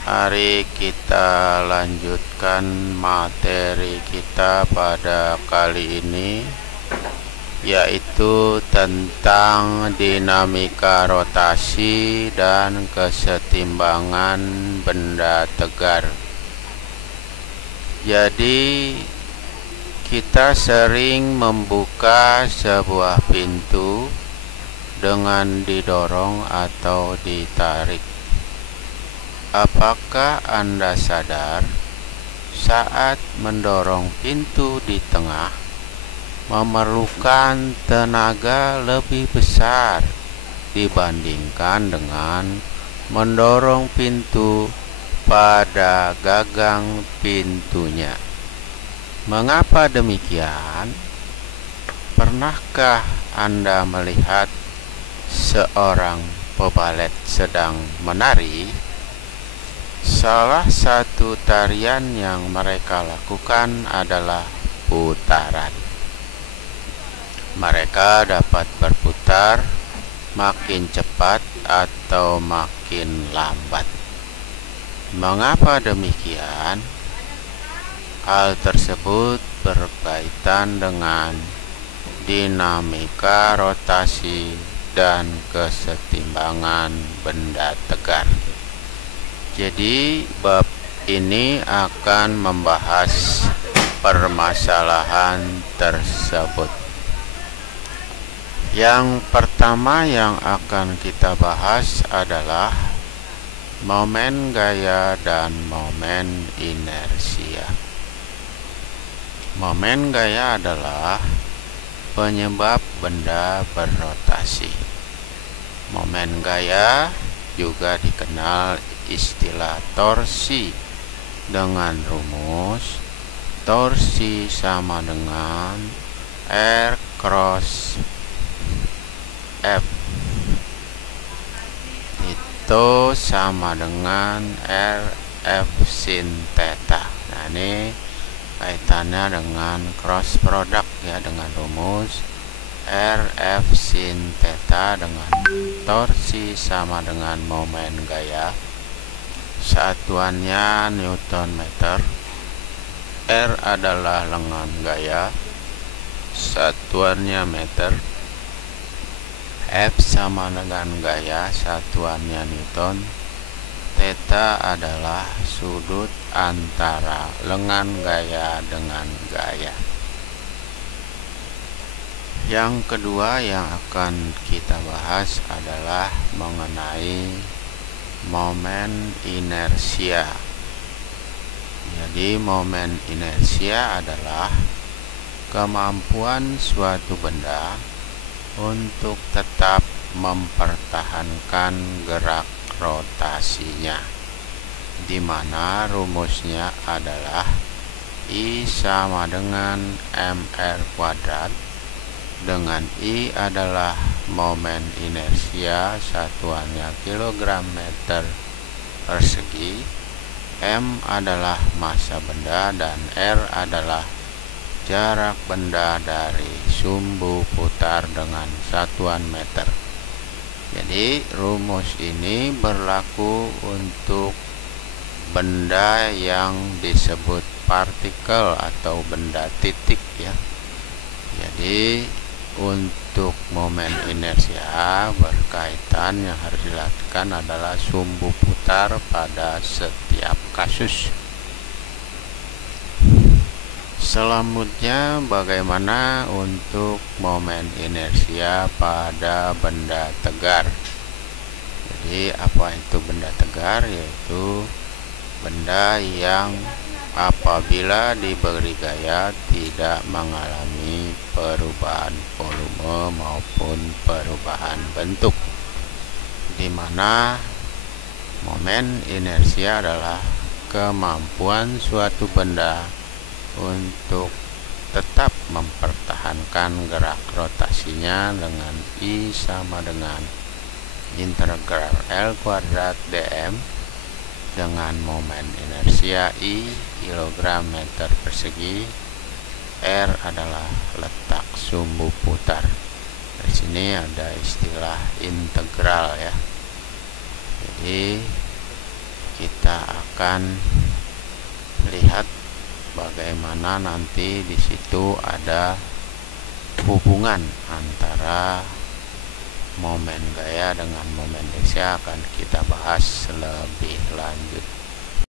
Mari kita lanjutkan materi kita pada kali ini, yaitu tentang dinamika rotasi dan kesetimbangan benda tegar. Jadi kita sering membuka sebuah pintu dengan didorong atau ditarik. Apakah Anda sadar saat mendorong pintu di tengah memerlukan tenaga lebih besar dibandingkan dengan mendorong pintu pada gagang pintunya? Mengapa demikian? Pernahkah Anda melihat seorang pebalet sedang menari? Salah satu tarian yang mereka lakukan adalah putaran. Mereka dapat berputar makin cepat atau makin lambat. Mengapa demikian? Hal tersebut berkaitan dengan dinamika rotasi dan kesetimbangan benda tegar. Jadi bab ini akan membahas permasalahan tersebut. Yang pertama yang akan kita bahas adalah momen gaya dan momen inersia. Momen gaya adalah penyebab benda berrotasi. Momen gaya juga dikenal istilah torsi dengan rumus torsi sama dengan R cross F itu sama dengan RF sin theta. Nah, ini kaitannya dengan cross product ya, dengan rumus RF sin theta dengan torsi sama dengan momen gaya. Satuannya Newton meter. R adalah lengan gaya, satuannya meter. F sama dengan gaya, satuannya Newton. Theta adalah sudut antara lengan gaya dengan gaya. Yang kedua yang akan kita bahas adalah mengenai momen inersia. Jadi momen inersia adalah kemampuan suatu benda untuk tetap mempertahankan gerak rotasinya, di mana rumusnya adalah I sama dengan mr kuadrat, dengan I adalah momen inersia, satuannya kilogram meter persegi, M adalah massa benda, dan R adalah jarak benda dari sumbu putar dengan satuan meter. Jadi rumus ini berlaku untuk benda yang disebut partikel atau benda titik ya. Jadi untuk momen inersia berkaitan yang harus dilakukan adalah sumbu putar pada setiap kasus. Selanjutnya bagaimana untuk momen inersia pada benda tegar. Jadi apa itu benda tegar? Yaitu benda yang apabila diberi gaya tidak mengalami perubahan volume maupun perubahan bentuk, di mana momen inersia adalah kemampuan suatu benda untuk tetap mempertahankan gerak rotasinya dengan I sama dengan integral L kuadrat dm dengan momen inersia I kilogram meter persegi. R adalah letak sumbu putar. Di sini ada istilah integral ya. Jadi kita kita akan lihat bagaimana nanti di situ ada hubungan antara momen gaya dengan momen diksi. Akan kita bahas lebih lanjut.